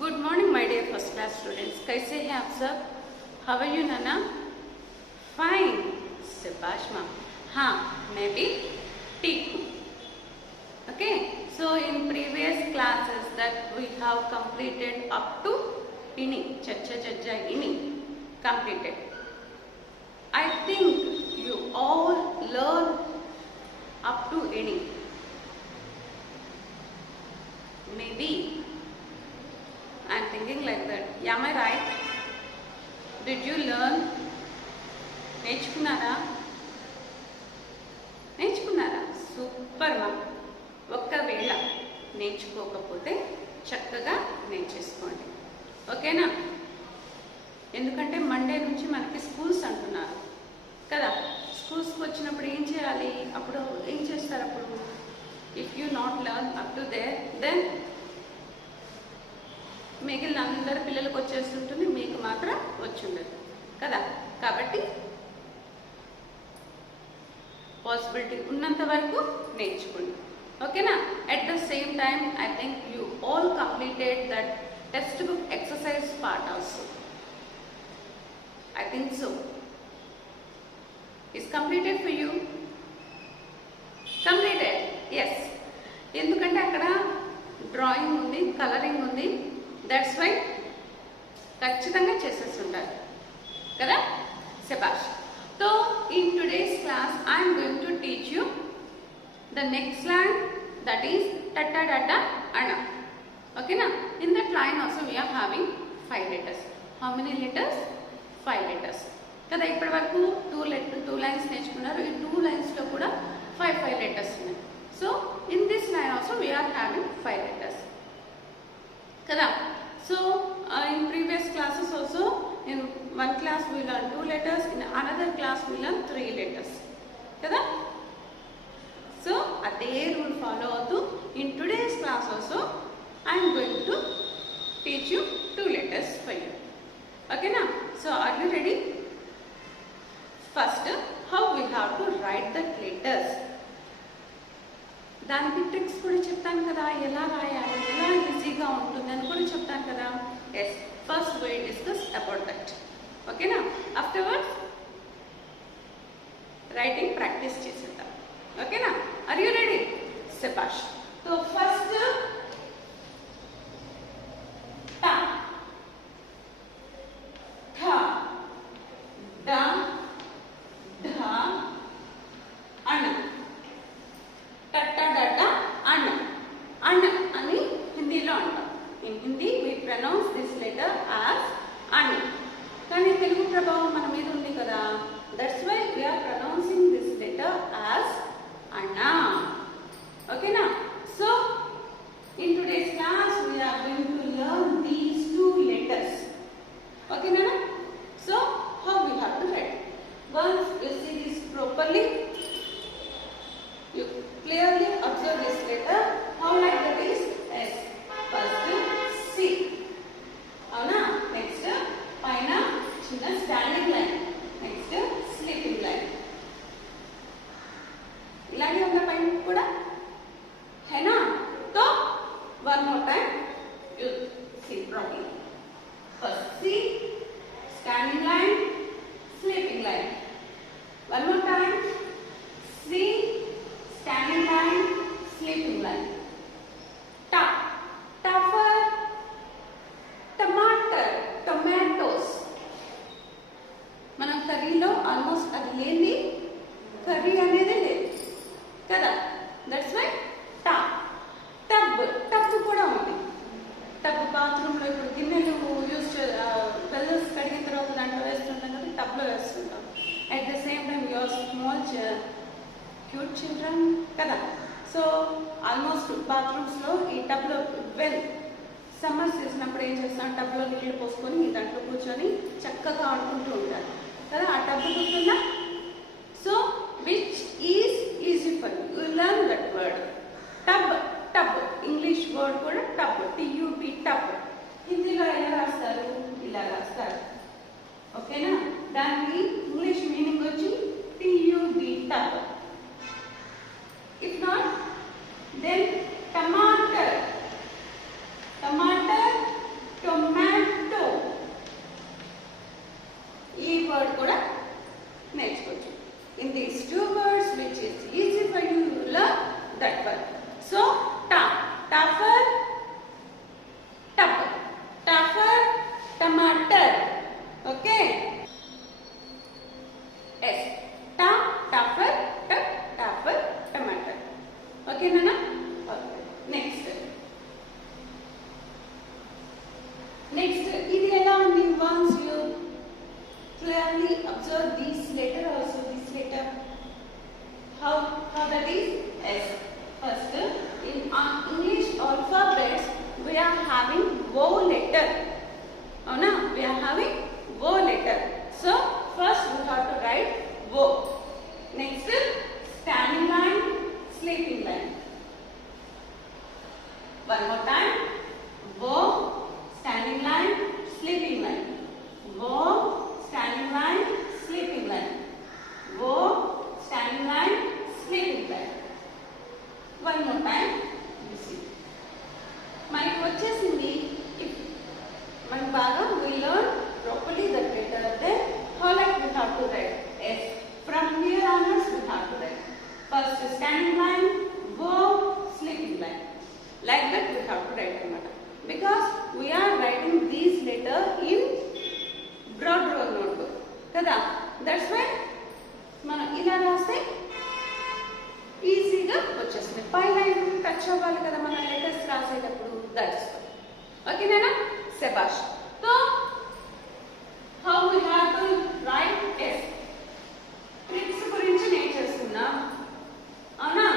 Good morning my dear first class students, कैसे हैं आप सब? हाउ आर यू नाना? फाइन, शाबाश माँ। हाँ, मैं भी ठीक हूँ। Okay, so in previous classes that we have completed up to इनी, चच्चा चच्चा इनी completed. I think you all learn up to any. Maybe I am thinking like that. Am I right? Did you learn? నేర్చుకున్నారా? సూపర్ మా. ఒక్కవేళ నేర్చుకోకపోతే చక్కగా నేర్చేసుకోండి, ఓకేనా? ఎందుకంటే మండే నుంచి మనకి స్కూల్స్ అంటున్నారు కదా. స్కూల్స్కి వచ్చినప్పుడు ఏం చేయాలి? అప్పుడు ఏం చేస్తారు? అప్పుడు if you not learn up to there, then మిగిలిన అందరి పిల్లలకు వచ్చేస్తుంటుంది, మీకు మాత్రం వచ్చి ఉండదు కదా. కాబట్టి పాసిబిలిటీ ఉన్నంత వరకు నేర్చుకోండి, ఓకేనా? At the same time I think you all completed that text book exercise part also. I think so. Is completed for you? Completed? Yes. ఎందుకంటే అక్కడ డ్రాయింగ్ ఉంది, కలరింగ్ ఉంది, దట్స్ వై ఖచ్చితంగా చేసేస్తుంటారు కదా. శభాష్. So in today's class I am going to teach you the next line, that is tatta data ana. Okay na? In that line also we are having 5 letters. How many letters? 5 letters కదా. ఇప్పటి వరకు 2 lines నేర్చుకున్నారు. ఈ 2 lines లో కూడా 5 letters ఉన్నాయి. So in this line also we are having 5 letters కదా. So in previous classes also in one class we learn 2 letters, in another class we learn 3 letters కదా. సో అదే రూల్ ఫాలో అవుతూ in today's class also I'm going to teach you 2 letters for you, ఓకేనా? So are you ready? First, how we have to write the letters. దానికి ట్రిక్స్ కూడా చెప్తాను కదా, ఎలా రాయాలి, ఎలా ఈజీగా ఉంటుంది అని కూడా చెప్తాను కదా. Yes, first we discuss about that, ఓకేనా? ఆఫ్టర్వర్డ్స్ రైటింగ్ ప్రాక్టీస్ చేసేద్దాం, ఓకేనా? Are you ready? శభాష్. సో ఫస్ట్ టా, ఠ, డ, ఢ, అణ. టట్ట డట అణ. అణ అని హిందీలో అంటాం. ఇన్ Hindi we pronounce this letter as అణ. కానీ తెలుగు ప్రభావం మన మీద ఉంది కదా, that's why we are pronouncing this letter as అణ, ఓకేనా? So in today's class we are going to learn these 2 letters, okay na? So how we have to write? Once you see this properly, you clearly observe this letter. How like that is? S. First C. Avuna? Next paina chinna standing line. Next sleeping line. Ilani unda paina kuda hai na? So one more time you see properly. First C, standing line, sleeping line. One more time. C, standing line, sleeping line. Ta, ta for tomato, tomatoes. మనం కర్రీలో ఆల్మోస్ట్ అది లేని కర్రీ అనేది లేదు కదా, that's why టా. Tub, tub కూడా ఉంది. టబ్ బాత్రూంలో ఇప్పుడు గిన్నెలు యూజ్ వెల్స్ కడిగిన తర్వాత దాంట్లో వేస్తుంటాం కదా, టబ్లో వేస్తుంటాం. At the same time your small cute children కదా. సో ఆల్మోస్ట్ బాత్రూమ్స్లో ఈ టబ్లో వెల్ సమ్మర్ చేసినప్పుడు ఏం చేస్తాం, టబ్లో నీళ్ళు పోసుకొని దాంట్లో కూర్చొని చక్కగా ఆడుకుంటూ ఉంటారు కదా. ఆ టబ్ గుర్తుందా? So which is easy for you learn that word tub. Tub English word కూడా టబ్, టియుబి, టబ్. హిందీలో ఎలా రాస్తారు? ఇలా రాస్తారు, ఓకేనా? దానికి ఇంగ్లీష్ మీనింగ్ వచ్చి t u b, tub. If not then tamatar. Tamatar So this letter also, this letter, how that is S. First, in our English alphabets, we are having vowel letter. Oh no, we are having vowel letter. So first we have to write vowel. Next, standing line, sleeping line. One more time. Vowel, standing line, sleeping line. Vowel, standing line, sleeping line. Vowel, standing line, sleeping line. One more time. మనకి వచ్చేసింది. మనం బాగా we learn properly the letter, then how like we have to write S. From here onwards we have to write first standing line, verb, sleeping line. Like that we have to write anamata. Because we are writing these letter in broad roll notebook kada. That's why మనం ఇలా రాస్తే ఈజీగా వచ్చేస్తుంది. పై line touch అవ్వాలి కదా మన లెటర్స్ రాసేటప్పుడు. That's ఓకేనా? శభాష్. So how we have to write yes. Tricks గురించి నేర్చేస్తున్నాం అవునా?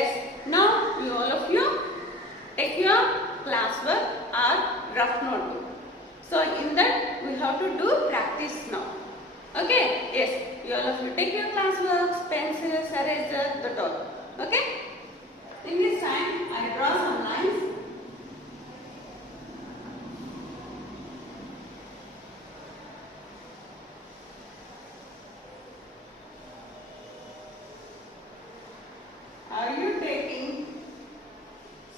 Yes. Now you all of you take your class work or rough notebook. So in that we have to do practice now. Okay? Yes. You all of you take your class works, pencils, eraser, the dot. Okay? In this time, I draw some lines. Are you taking?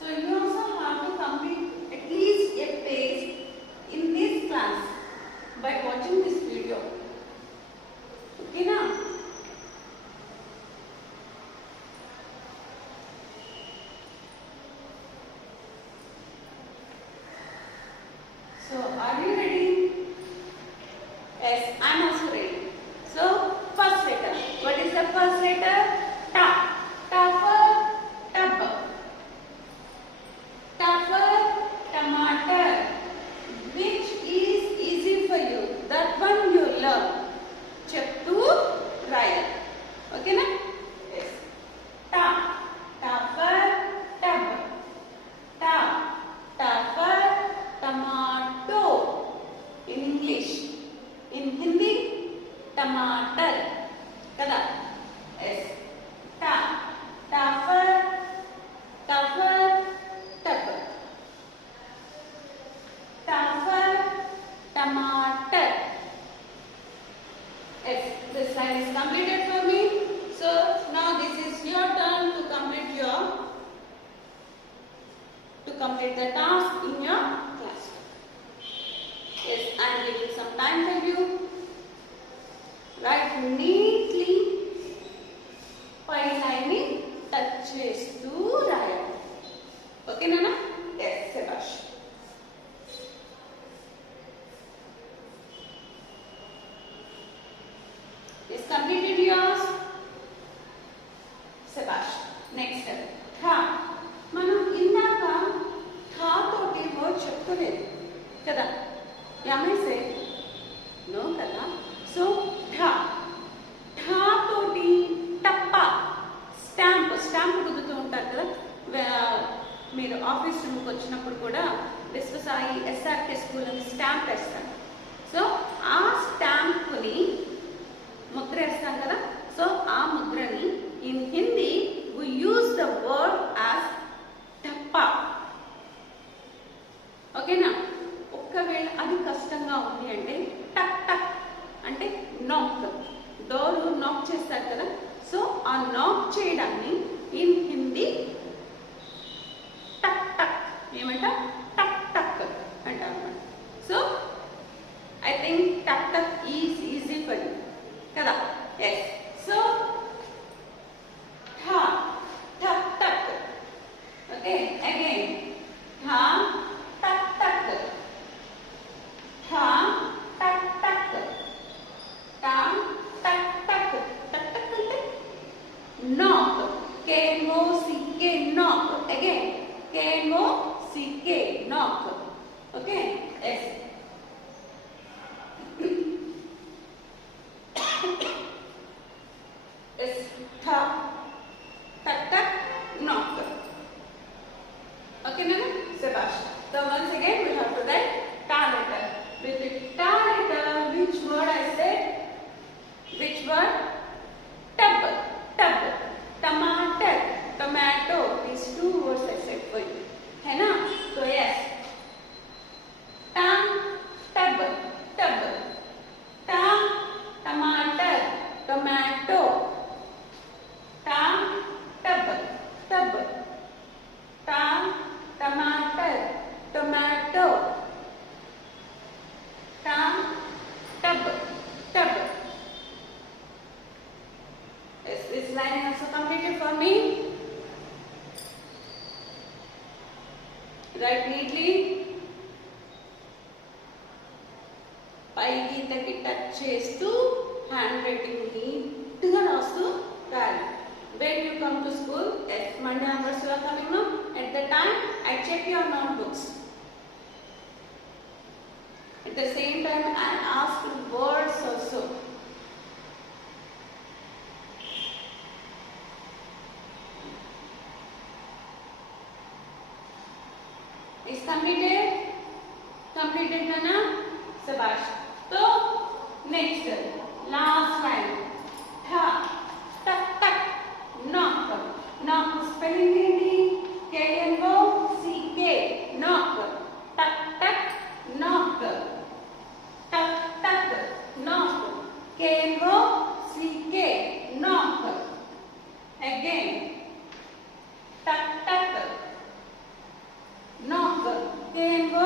So you also have to complete at least a page in this class by watching this video. Okay now? So are you ready? Yes, I am also ready. So first letter. What is the first letter? Ta. Ta for tub. Ta for tomato. Which is easy for you? That one you learn. చెప్తూ రాయాలి. ఓకేనా? ఎస్. టా. టా for tub. టా. టా for tomato. In English. In Hindi tamatar కదా. Yes. టా. టా ఫర్ టబ్. టా for tamatar. Yes, this line is completed for me. So now this is your turn to complete the task in your class. Yes, I am giving some time for you. Write neatly. Py line ni touch chestu rayali. Okay Nana? Yes, Sebash. Is completed yours? Sebash. Next step. Tha. మనం ఇందాక థా తోటి వర్డ్ చెప్తలేదు కదా. యామైసే నో కదా. సో థా. థా తోటి టప్పా. స్టాంప్ గుద్దుతూ ఉంటారు కదా. మీరు ఆఫీస్ రూమ్కి వచ్చినప్పుడు కూడా విశ్వసాయి ఎస్ఆర్కే స్కూల్ అని స్టాంప్ వేస్తారు. సో ఆ స్టాంప్ని ముద్ర వేస్తాం కదా. సో ఆ ముద్రని in Hindi we use the word as tappa. ఓకేనా? ఒక్కవేళ అది కష్టంగా ఉంది అంటే టక్ టక్ అంటే నాక్. డోర్ నాక్ చేస్తారు కదా. సో ఆ నాక్ చేయడాన్ని ఇన్ హిందీ టక్ టక్ ఏమంట? టక్ టక్ అంటారు. సో ఐ థింక్ టక్ టక్ ఈజ్ ఈజీ ఫర్ యూ కదా. Yes. So tha. Tak tak. Okay. Again. Tha. Tak tak. Tha. Tak tak. Ta. Tak tak. Tak tak. Knock. K-N-O-C-K. Knock. Again. K-N-O-C-K. Knock. Okay. Yes. Write neatly. పై గీతకి టచ్ చేస్తూ hand writing నీట్గా రాస్తూ రాయాలి. When you come to school, yes, Monday onwards you are coming now. At the time, I check your notebooks. At the same time, I ask words also. Is completed? Completed, Nana? Sabash. So, next, last line. Tha, tak, tak, knock. Knock spelling ఏంటి? K-N-O-C-K. Knock. Tak, tak, knock. Tak, tak, knock. K-N-O-C-K. Knock. Again. Tak, tak, knock. K-N-O-C-K.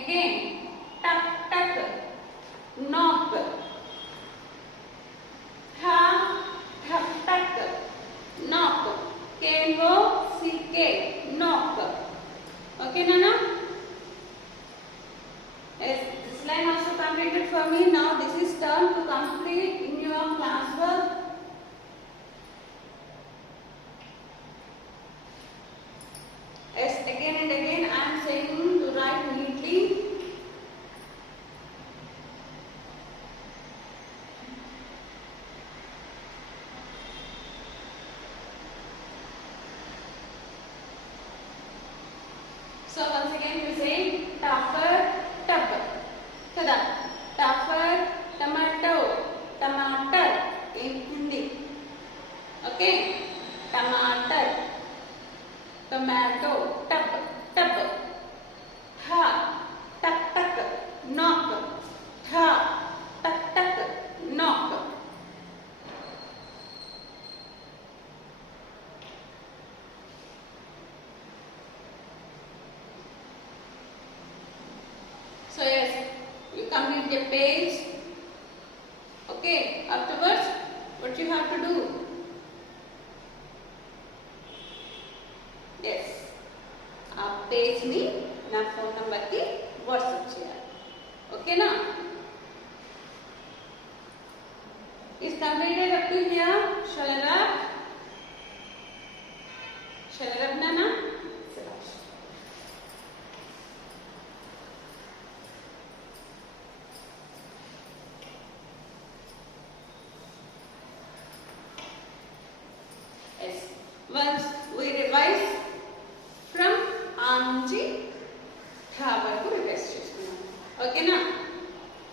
Again. Tak, tak, knock. Ha, tak, tak, knock. K-N-O-C-K. Knock. Okay, Nana? Yes, this line also completed for me. Now this is turn to complete in your classwork. Yes, again and again I am saying to write neatly. So once again we say tougher, tub. Kada, tougher, tomato, tomato in Hindi. Okay, tomato, tomato, tub, tub. Ha, tak, tak, knock. Ha, tak, tak, knock. So yes, you complete the page. Okay, afterwards, what you have to do? Yes, ఆ పేజ్ ని నా phone number కి వాట్సాప్ చేయాలి. ఓకేనా? Is completed up to here. Shall I wrap? Shall I wrap, Nana? Sabash. Yes. Once we revise from Anji tha వరకు revise చేసుకున్నాం. ఓకేనా?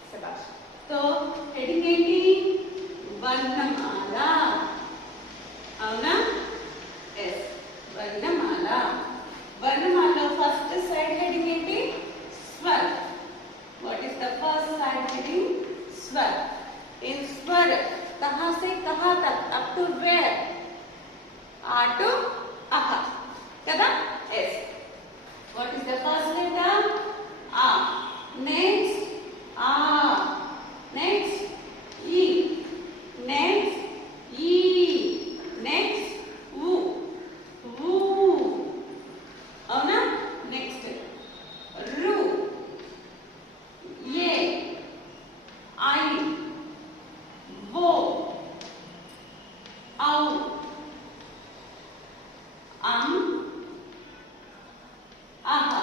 శభాష్. సో హెడింగ్ ఏంటి? వర్ణమాల. అవునా? ఎస్, వర్ణమాల. వర్ణమాలలో ఫస్ట్ సైడ్ హెడింగ్ ఏంటి? స్వర్. What is the first side heading? స్వర్. ఇన్ స్వర్ కहाँ से कहाँ तक, up to where? A to aha. Kada? Yes. What is the first letter? A. Next, A. Next, E. Next, E. Next, U. U. Avuna? Next, Ru. Ye. I. Wo. Au. Aha.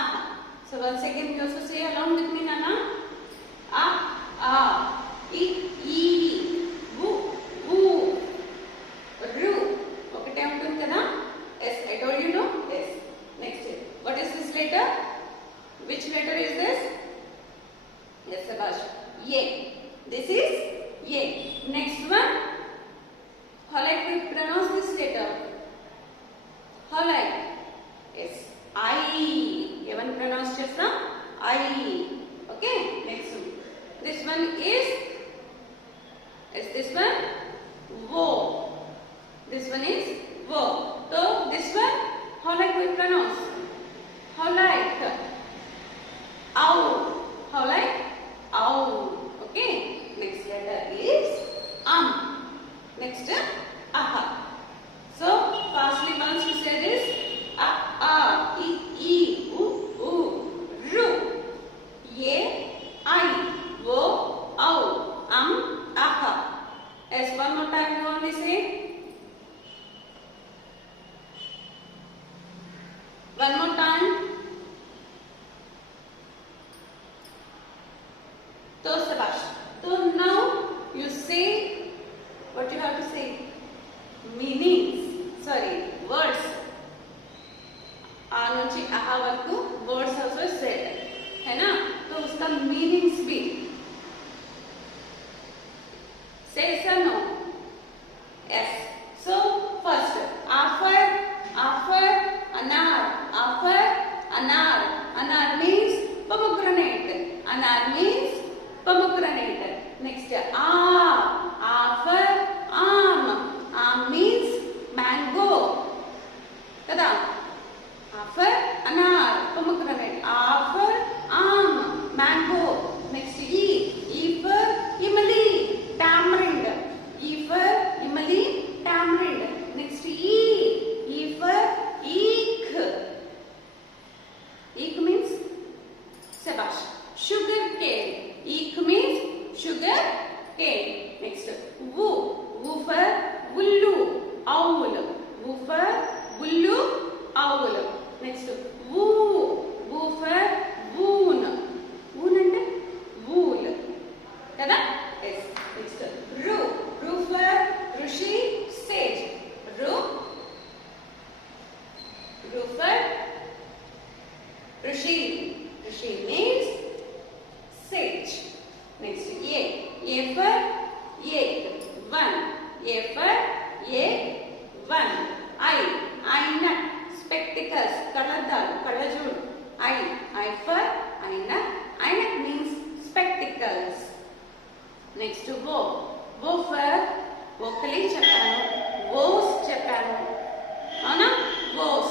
Aha. So once again you also say along with me, Nana. A, I, E, U, U, Ru. Okay, ఉంటుంది కదా? Yes, I told you, no? Yes. Next, what is this letter? Which letter is this? Yes, Sabash. Ye. This is Ye. Next one. How like we pronounce this letter? How like? Yes, I. Even pronounce just now? I. Okay, next one. This one is this one? Wo. This one is wo. So this one, how like we pronounce? How like? Ow. How like? Ow. Okay, next letter is one more time you only say. One more time. So Sabash. So now you say what you have to say. Meanings. Sorry, words. आ नुंची आहा वरकू words also said है ना, तो उसका meanings भी say yes or no? Yes. So first offer, offer, anar, offer, anar. Anar means pomegranate. Anar means pomegranate. Next offer, am means mango. Kada? Offer, anar, pomegranate. Offer, mango. Next E for imali, tamarind. E for imali, tamarind. Next E for eek. Eek means Sabash. Sugar cane. Eek means sugar cane. Next woo. Woo for wullu, owl. Woo for wullu, owl. Next woo. Woo for woon. Woon ante wool. Kada? Yes. Next ru. Ru for rushi, sage. Ru. Ru for rushi. Rushi means sage. Next A for egg. One. A for egg. One. I nut. Spectacles. Kaladal. Kalajul. I for I nut. I nut means spectacles. Next wo. Wo for vocally చెప్పాను, woes చెప్పాను అవునా, woes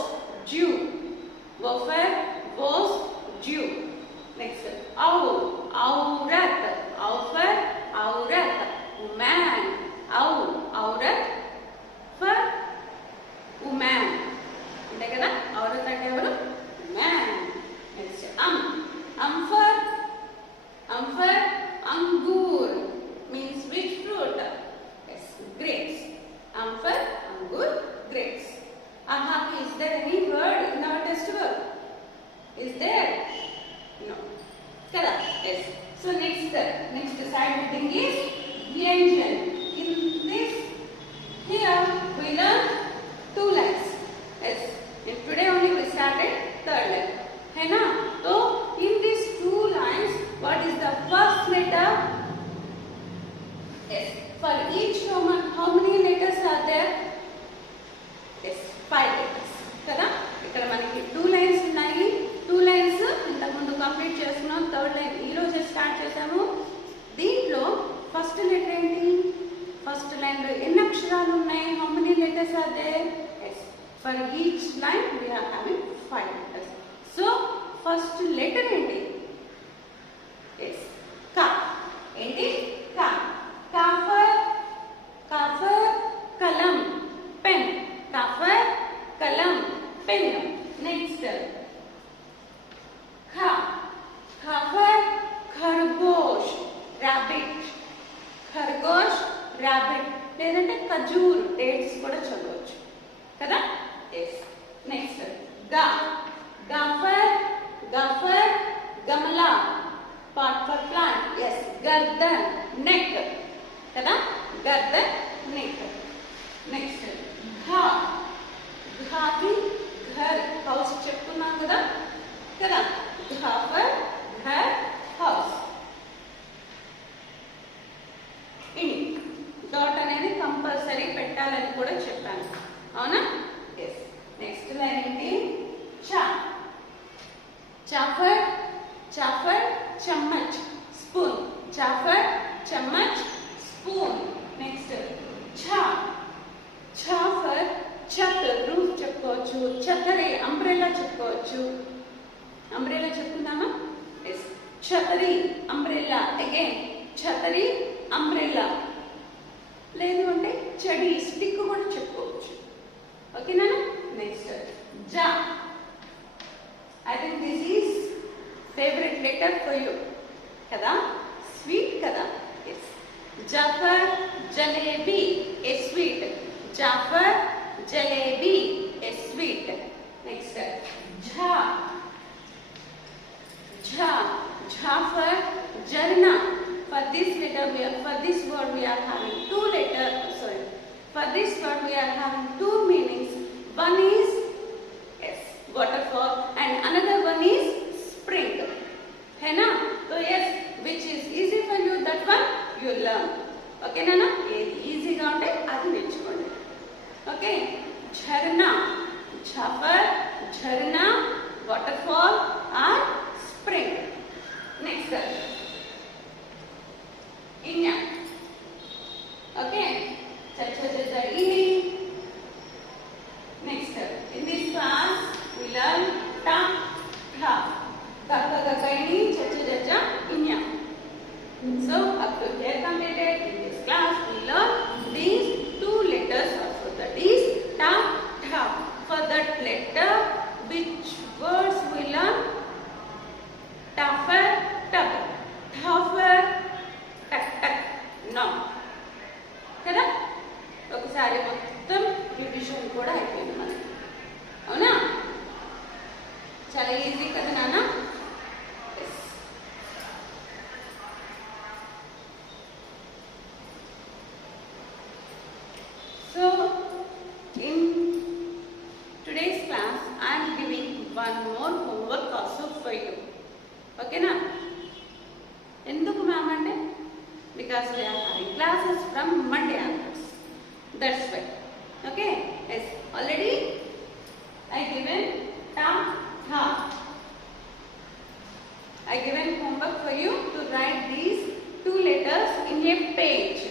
due. Wo for woes due. Next owl. Aurat. Owl for aurat. Man. Owl. Aurat for woman. అంతే కదా, aurat అంటే ఎవరు? Man. Next for angur means which fruit? Yes, grapes. For angur, grapes. Aha, is there any word in our test book? Is there? No. Correct. Yes. So next side thing is Vyanjan. In this here we learn two lines. Yes. And today only we started third line. है ना? तो in these two lines, what is the first letter? Yes. For each Roman, how many letters are there? Yes, 5 letters. కదా? ఇక్కడ మనకి 2 lines ఉన్నాయి. 2 lines ఇంతకు ముందు కంప్లీట్ చేసుకున్నాం. థర్డ్ లైన్ ఈ రోజు స్టార్ట్ చేసాము. దీంట్లో ఫస్ట్ లెటర్ ఏంటి? ఫస్ట్ లైన్ లో ఎన్ని అక్షరాలు ఉన్నాయి? How many letters are there? yes, for each line we are having 5 letters. So first letter ఏంటి? yes, ka. ఏంటి? ka. ka for kalam, pen. ka for kalam, pen. Next kha for khargosh, rabbit. khargosh, rabbit. లేదంటే ఖజూర్, డేట్స్ కూడా చదవచ్చు కదా. yes. Next ga for gamla, part for plant. yes, gardan, neck కదా, gardan, neck. Next gha ki ghar, house చెప్పుకున్నాం కదా కదా. gha for ghar, house. ini dot అనేది కంపల్సరీ పెట్టాలని కూడా చెప్పాను అవునా. yes. నెక్స్ట్ లైన్ ఏంటి? చాఫర్ చమ్మచ్, స్పూన్. చాఫర్ చమ్మచ్, స్పూన్. నెక్స్ట్ చాఫర్ ఛత్, రూఫ్ చెప్పుకోవచ్చు. ఛతరి అంబ్రెల్లా చెప్పుకోవచ్చు. అంబ్రెల్లా చెప్పుకుందామా? ఎస్, ఛతరి అంబ్రెల్లా. అగైన్ ఛతరి అంబ్రెల్లా. లేదు అంటే చెడి, స్టిక్ కూడా చెప్పుకోవచ్చు. ఓకేనా? నెక్స్ట్ జా. I think this is favourite letter for you కదా, స్వీట్ కదా. Yes, Jafar jalebi, a sweet. Jafar jalebi, a sweet. Next, jha, jha, Jafar jarna. For this word we are having two letters. Sorry. For this word we are having two meanings. One is yes, waterfall, and another one is spring. है ना? तो yes, which is easy for you, that one you learn. Okay ना? ఏది ఈజీగా ఉంటే అది నేర్చుకోండి. ఓకే, झरना, Jafar झरना, waterfall or spring. Next, Inya. Okay, chacha chacha ini. Next, in this class we learn ta, tha, taka taka ini, chacha chacha inya. So up to here completed. In this class we learn these two letters also, that is ta, tha. For that letter, which words we learn? Tougher, tub, tougher, tuck tuck, no. కదా? ఒకసారి మొత్తం రివిజన్ కూడా అయిపోయింది మనకి. అవునా? చాలా ఈజీ కదా నాన్న? So in today's class I am giving one more homework also for you. Okay na? ఎందుకు మ్యామ్ అంటే because we are having classes from Monday onwards. That's why. Okay? Yes. Already I given ta, tha. I given homework for you to write these two letters in a page.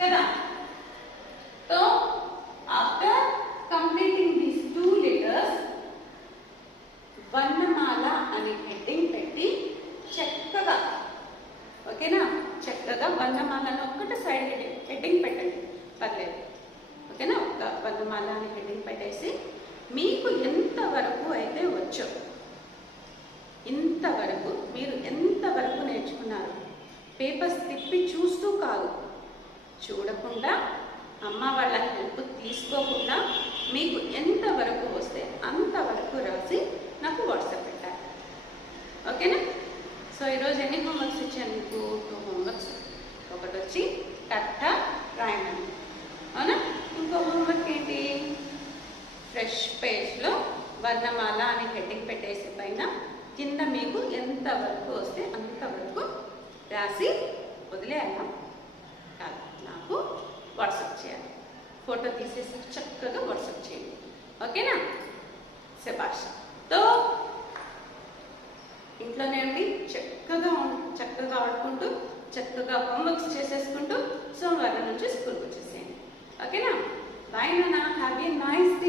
Kada? So after completing these two letters, వర్ణమాల అని హెడ్డింగ్ పెట్టి చక్కగా, ఓకేనా, చక్కగా వర్ణమాలను ఒక్కటి side heading పెట్టండి, పర్లేదు. ఓకేనా? ఒక వర్ణమాల అని హెడ్డింగ్ పెట్టేసి మీకు ఎంతవరకు అయితే వచ్చో, ఇంతవరకు మీరు ఎంతవరకు నేర్చుకున్నారు, పేపర్స్ తిప్పి చూస్తూ కాదు, చూడకుండా అమ్మ వాళ్ళ హెల్ప్ తీసుకోకుండా మీకు ఎంతవరకు వస్తే అంతవరకు రాసి నాకు వాట్సాప్ పెట్టాలి. ఓకేనా? సో ఈరోజు ఎన్ని హోంవర్క్స్ ఇచ్చాను మీకు? 2 హోంవర్క్స్. ఒకటి వచ్చి కట్ట రాయమని, అవునా? ఇంకో హోంవర్క్ ఏంటి? ఫ్రెష్ పేజ్లో వర్ణమాల అని హెడ్డింగ్ పెట్టేసి పైన కింద మీకు ఎంతవరకు వస్తే అంతవరకు రాసి వదిలేయాలా కాదు, నాకు వాట్సాప్ చేయాలి. ఫోటో తీసేసి చక్కగా వాట్సాప్ చేయండి. ఓకేనా? శభాష్. తో ఇంట్లోనే ఉండి చక్కగా ఆడుకుంటూ చక్కగా హోంవర్క్స్ చేసేసుకుంటూ సోమవారం నుంచి స్కూల్కి వచ్చేసేయండి. ఓకేనా? బాయ్ నాన్న. Have a nice day.